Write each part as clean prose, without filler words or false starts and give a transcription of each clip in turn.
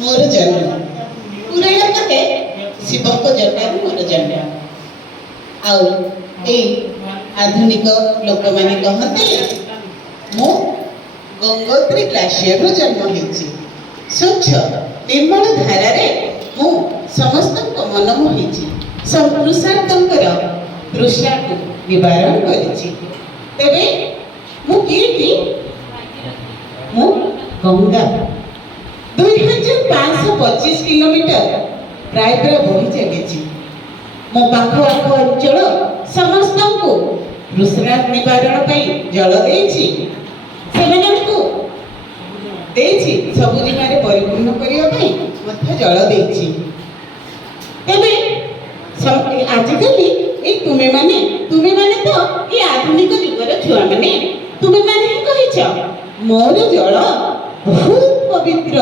ମୋର ଜନ୍ମ ପୁରାଣ କହେ ଶିବଙ୍କ ଜଟାରୁ ମୋର ଜନ୍ମ। ଆଉ ଏଇ ଆଧୁନିକ ଲୋକମାନେ କହନ୍ତି ମୁଁ ଗଙ୍ଗୋତ୍ରୀ ଗ୍ଲାସିୟରରୁ ଜନ୍ମ ହେଇଛି। ସ୍ୱଚ୍ଛ ନିର୍ମଳ ଧାରାରେ ମୁଁ ସମସ୍ତଙ୍କ ମନ ମୋହିଛି। ସଂପୃଷାର୍ଥଙ୍କର ତୃଷ୍ଣାକୁ ନିବାରଣ କରିଛି। ତେବେ ମୁଁ କିଏ କି? ମୁଁ ଗଙ୍ଗା। 2525 କିଲୋମିଟର ପ୍ରାୟ ବହି ଚାଲିଛି। ମୋ ପାଖ ଆଖ ଅଞ୍ଚଳ ସମସ୍ତଙ୍କୁ ତୃଷ୍ଣା ନିବାରଣ ପାଇଁ ଜଳ ଦେଇଛି। ସେମାନଙ୍କୁ ଦେଇଛି ସବୁଜିମାରେ ପରିପୂର୍ଣ୍ଣ କରିବା ପାଇଁ ମଧ୍ୟ ଜଳ ଦେଇଛି। ତେବେ ଆଜିକାଲି ଏଇ ତୁମେମାନେ ତ ଏଇ ଆଧୁନିକ ଯୁଗର ଛୁଆମାନେ ତୁମେମାନେ ହିଁ କହିଛ ମୋର ଜଳ ବହୁତ ପବିତ୍ର,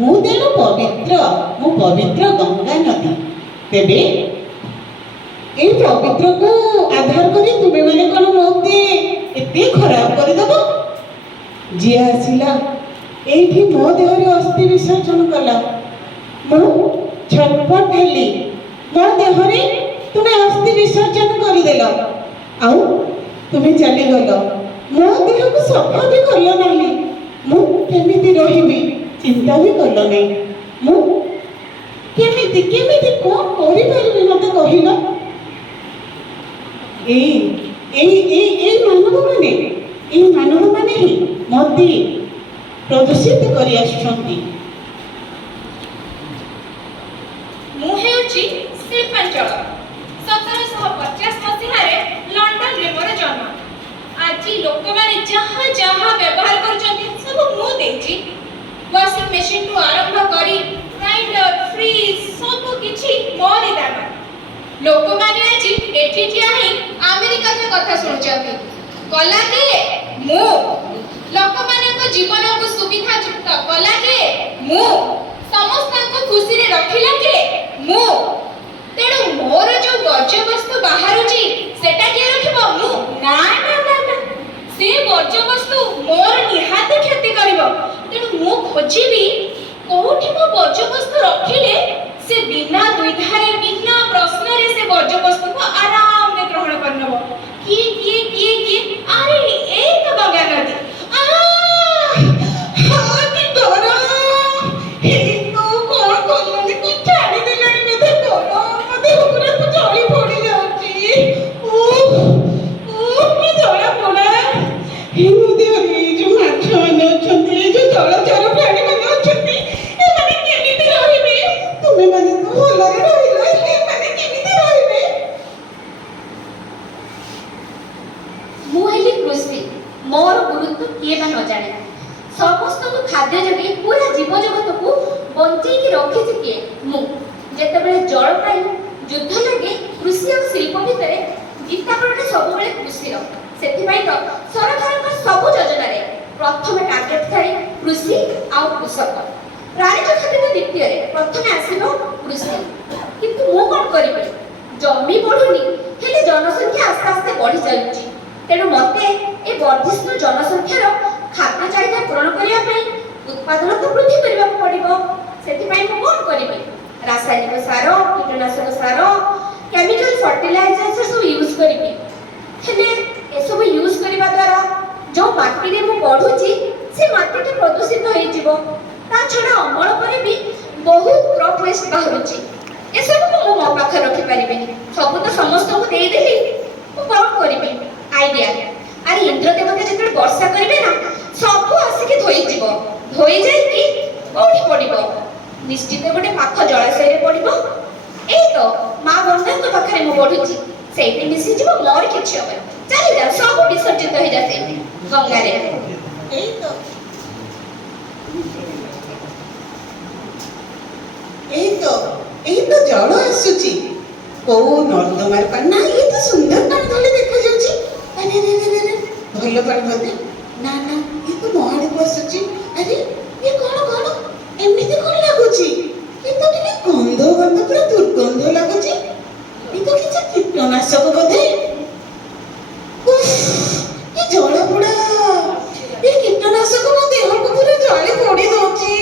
ମୁଁ ତେଣୁ ପବିତ୍ର, ମୁଁ ପବିତ୍ର ଗଙ୍ଗା ନଦୀ। ତେବେ ଏଇ ପବିତ୍ରକୁ ଆଧାର କରି ତୁମେମାନେ କ'ଣ ମୋତେ ଏତେ ଖରାପ କରିଦେବ? ଯିଏ ଆସିଲା ଏଇଠି ମୋ ଦେହରେ ଅସ୍ଥି ବିସର୍ଜନ କଲା, ମୁଁ ଛଟପଟ ହେଲି, ମୋ ଦେହରେ ତୁମେ ଅସ୍ଥି ବିସର୍ଜନ କରିଦେଲ, ଆଉ ତୁମେ ଚାଲିଗଲ, ମୋ ଦେହକୁ ସଫା ବି କଲ ନାହିଁ। ମୁଁ କେମିତି ରହିବି ଚିନ୍ତା ବି କଲ ନାହିଁ। ମୁଁ କେମିତି କେମିତି କ'ଣ କରିପାରିବି ମୋତେ କହିଲ? ଏଇ ମାନବମାନେ ହିଁ ମୋତେ ପ୍ରଦୂଷିତ କରି ଆସୁଛନ୍ତି। ମୁଁ ହେଉଛି ଶିଳ୍ପାଞ୍ଚଳ। 1750 ମସିହାରେ ଲଣ୍ଡନରେ ମୋର ଜନ୍ମ। ଆଜି ଲୋକମାନେ ଯାହା ଯାହା ବ୍ୟବହାର କରୁଛନ୍ତି ସବୁ ମୁଁ ଦେଇଛି। ୱାସିଂ ମେସିନ୍ଠୁ ଆରମ୍ଭ କରି ଗ୍ରାଇଣ୍ଡର, ଫ୍ରିଜ ସବୁ କିଛି ମୋରି ଦାନ। ଲୋକମାନେ ଆଜି ଏଠି ଠିଆ ହେଇ ଆମେରିକାର କଥା ଶୁଣୁଛନ୍ତି। କଲା କିଏ? ମୁଁ। ଲୋକମାନଙ୍କ ଜୀବନକୁ ସୁବିଧାଯୁକ୍ତ କଲା କିଏ? ମୁଁ। ସମସ୍ତଙ୍କୁ ଖୁସିରେ ରଖିଲା କିଏ? ମୁଁ। ତେଣୁ ମୋର ଯୋଉ ବର୍ଜ୍ୟବସ୍ତୁ ବାହାରୁଛି ସେଟା କିଏ ରଖିବ? ମୁଁ। ନା ନା ନା ନା, ସେ ବର୍ଜ୍ୟବସ୍ତୁ ମୋର ନିହାତି କ୍ଷତି କରିବ। ତେଣୁ ମୁଁ ଖୋଜିବି କୋଉଠି ମୋ ବର୍ଜ୍ୟବସ୍ତୁ ରଖିଲେ ସେ ବିନା ଦ୍ୱିଧାରେ ବିନା ପ୍ରଶ୍ନରେ ସେ ବର୍ଜ୍ୟବସ୍ତୁକୁ ଆରାମରେ ଗ୍ରହଣ କରିନେବ। କିଏ କିଏ କିଏ କିଏ? ଆରେ ଏଇ ତ ଗଙ୍ଗା ନଦୀ। କି ଗରମ! ହେଇ ତୁ କ'ଣ କଲୁଣି? ତୁ ଛାଡ଼ିଦେଲାଣି ବୋଧେ ଗରମ, ମୋ ଦେହ ପୁରା ଜଳି ପୋଡ଼ି ଯାଉଛି। କି ଜଳା ପୋଡ଼ା! ଏଇ ଦେହରେ ଏଇ ଯୋଉ ମାଛମାନେ ଅଛନ୍ତି, ଏଇ ଯୋଉ ଜଳଚର ପ୍ରାଣୀମାନେ ଅଛନ୍ତି, ଏମାନେ କେମିତି ରହିବେ? ତୁମେମାନେ ତ ଭଲରେ ରହିଲ, ଏମାନେ କେମିତି ରହିବେ? ମୁଁ ହେଲି କୃଷି। ମୋର ଗୁରୁତ୍ୱ କିଏ ବା ନ ଜାଣେ। ସମସ୍ତଙ୍କୁ ଖାଦ୍ୟ ଯୋଗାଇ ପୁରା ଜୀବଜଗତକୁ ବଞ୍ଚେଇକି ରଖିଛି କିଏ? ମୁଁ। ଯେତେବେଳେ ଜଳବାୟୁ ଯୁଦ୍ଧ ଲାଗେ କୃଷି ଆଉ ଶିଳ୍ପ ଭିତରେ ଗୀତାପଡ଼ଟା ସବୁବେଳେ କୃଷିର। ସେଥିପାଇଁ ତ ସରକାରଙ୍କ ସବୁ ଯୋଜନାରେ ପ୍ରଥମେ ଟାର୍ଗେଟ ଥାଏ କୃଷି ଆଉ କୃଷକ। ପ୍ରାଣୀଜ ଖାଦ୍ୟ ଦ୍ୱିତୀୟରେ, ପ୍ରଥମେ ଆସିବ କୃଷି। କିନ୍ତୁ ମୁଁ କ'ଣ କରିବି? ଜମି ବଢ଼ୁନି, ହେଲେ ଜନସଂଖ୍ୟା ଆସ୍ତେ ଆସ୍ତେ ବଢ଼ି ଚାଲୁଛି। ତେଣୁ ମୋତେ ଏ ବର୍ଦ୍ଧିଷ୍ଣୁ ଜନସଂଖ୍ୟାର ଖାଦ୍ୟ ଚାହିଦା ପୂରଣ କରିବା ପାଇଁ ଉତ୍ପାଦନ ତ ବୃଦ୍ଧି କରିବାକୁ ପଡ଼ିବ। ସେଥିପାଇଁ ମୁଁ କ'ଣ କରିବି? ରାସାୟନିକ ସାର, କୀଟନାଶକ ସାର, କେମିକାଲ ଫର୍ଟିଲାଇଜର ସବୁ ୟୁଜ୍ କରିବି। ହେଲେ ଏସବୁ ୟୁଜ୍ କରିବା ଦ୍ୱାରା ଯେଉଁ ମାଟିରେ ମୁଁ ବଢ଼ୁଛି ସେ ମାଟିଟା ପ୍ରଦୂଷିତ ହେଇଯିବ। ତା ଛଡ଼ା ଅମଳ ପରେ ବି ବହୁତ କ୍ରପ୍ ୱେଷ୍ଟ ବାହାରୁଛି। ଏସବୁକୁ ମୁଁ ମୋ ପାଖରେ ରଖିପାରିବିନି। ସବୁ ତ ସମସ୍ତଙ୍କୁ ଦେଇଦେଲି, ମୁଁ କ'ଣ କରିବି? ଆଇଡ଼ିଆ। ଆରେ ଇନ୍ଦ୍ର ଦେବତା ଯେତେବେଳେ ବର୍ଷା କରିବେ ନା, ସବୁ ଆସିକି ଧୋଇଯିବ। ଧୋଇ ଯାଇକି କୋଉଠି ପଡ଼ିବ? ନିଶ୍ଚିତ ଗୋଟେ ପାଖ ଜଳାଶୟରେ ପଡ଼ିବ। ଏଇ ତ ମା ଗଙ୍ଗାଙ୍କ ପାଖରେ ମୁଁ ବଢ଼ୁଛି, ସେଇଠି ମିଶିଯିବ, ମୋର କିଛି ହବନି। ଚାଲିଯାଉ, ସବୁ ବିସର୍ଜିତ ହେଇଯାଏ ସେଇଠି ଗଙ୍ଗାରେ। ଏଇ ତ ଜଳ ଆସୁଛି କୋଉ ନର୍ଦ୍ଦମାର ପାଣି। ନା, ଇଏ ତ ସୁନ୍ଦର ପାଣି ଭଳି ଦେଖାଯାଉଛି। ଭଲ ପାଣି ବୋଧେ? ନା ନା, ଇଏ ତ ମହାଡକୁ ଆସୁଛି। ଆରେ ଇଏ କ'ଣ ଏମିତି କ'ଣ ଲାଗୁଛି? ଇଏ ତ ଟିକେ ଗନ୍ଧ ପୁରା ଦୁର୍ଗନ୍ଧ ଲାଗୁଛି। ଇଏ ତ କିଛି କୀଟନାଶକ ବୋଧେ। ଏ ଜଳ ପୋଡ଼ା, ଏ କୀଟନାଶକ ମୋ ଦେହକୁ ପୁରା ଜଳି ପୋଡ଼ି ଦଉଛି।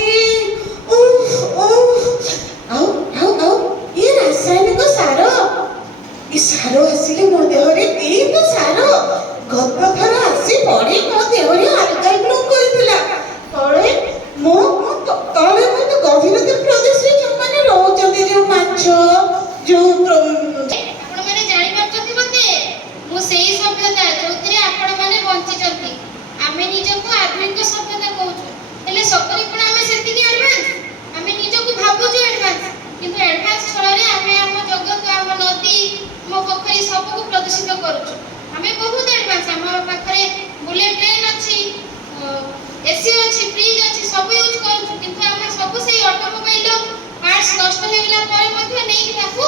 ପ୍ରଦୂଷିତ କରୁଛୁ। ଆମେ ବହୁତ ଆଡଭାନ୍ସ, ଆମ ପାଖରେ ବୁଲେଟ୍ ଟ୍ରେନ୍ ଅଛି, ଏସି ଅଛି, ଫ୍ରିଜ୍ ଅଛି, ସବୁ ୟୁଜ୍ କରୁଛୁ, କିନ୍ତୁ ଆମେ ସବୁ ସେଇ ଅଟୋମୋବାଇଲର ପାର୍ଟସ ନଷ୍ଟ ହେଇଗଲା ପରେ ମଧ୍ୟ ନେଇକି ତାକୁ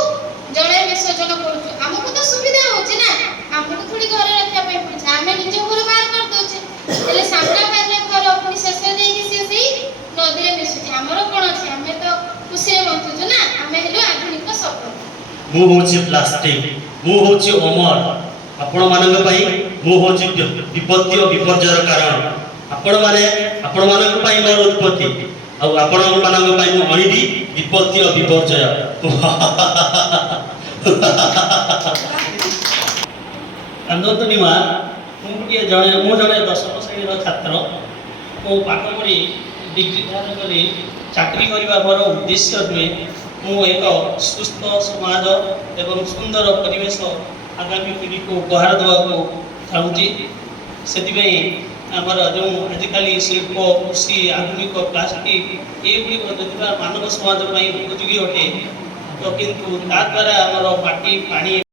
ଜଳରେ ବିସର୍ଜନ କରୁଛୁ। ଆମକୁ ତ ସୁବିଧା ହଉଛି ନା, ଆମକୁ ଥୋଡ଼ି ଘରେ ରଖିବା ପାଇଁ ପଡୁଛି, ଆମେ ନିଜ ଘରୁ ବାହାର କରିଦଉଛେ, ହେଲେ ସାମ୍ନା ବାହାରିଲା ଘର ପୁଣି ଶେଷରେ ଯାଇକି ସିଏ ସେଇ ନଦୀରେ ମିଶୁଛି। ଆମର କ'ଣ ଅଛି, ଆମେ ତ ଖୁସିରେ ବଞ୍ଚୁଛୁ ନା, ଆମେ ହେଲୁ ଆଧୁନିକ ସଫଳ। ମୁଁ ହଉଛି ପ୍ଲାଷ୍ଟିକ, ମୁଁ ହଉଛି ଅମର। ଆପଣମାନଙ୍କ ପାଇଁ ମୁଁ ହଉଛି ବିପତ୍ତି ଓ ବିପର୍ଯ୍ୟୟର କାରଣ। ଆପଣମାନଙ୍କ ପାଇଁ ମୋର ଉତ୍ପତ୍ତି, ଆଉ ଆପଣମାନଙ୍କ ପାଇଁ ମୁଁ ଆଣିବି ବିପତ୍ତି ଓ ବିପର୍ଯ୍ୟୟ। କାନ୍ଦନ୍ତୁନି ମା, ମୁଁ ଜଣେ ଦଶମ ଶ୍ରେଣୀର ଛାତ୍ର। ମୁଁ ପାଠ ପଢ଼ି ଡିଗ୍ରୀ ଧାରଣ କରି ଚାକିରି କରିବା ମୋର ଉଦ୍ଦେଶ୍ୟ ନୁହେଁ। ମୁଁ ଏକ ସୁସ୍ଥ ସମାଜ ଏବଂ ସୁନ୍ଦର ପରିବେଶ ଆଗାମୀ ପିଢ଼ିକୁ ଉପହାର ଦେବାକୁ ଚାହୁଁଛି। ସେଥିପାଇଁ ଆମର ଯେଉଁ ଆଜିକାଲି ଶିଳ୍ପ, କୃଷି, ଆଧୁନିକ ପ୍ଲାଷ୍ଟିକ ଏଗୁଡ଼ିକ ଯଦିବା ମାନବ ସମାଜ ପାଇଁ ଉପଯୋଗୀ ଅଟେ, ତ କିନ୍ତୁ ତା ଦ୍ୱାରା ଆମର ମାଟି, ପାଣି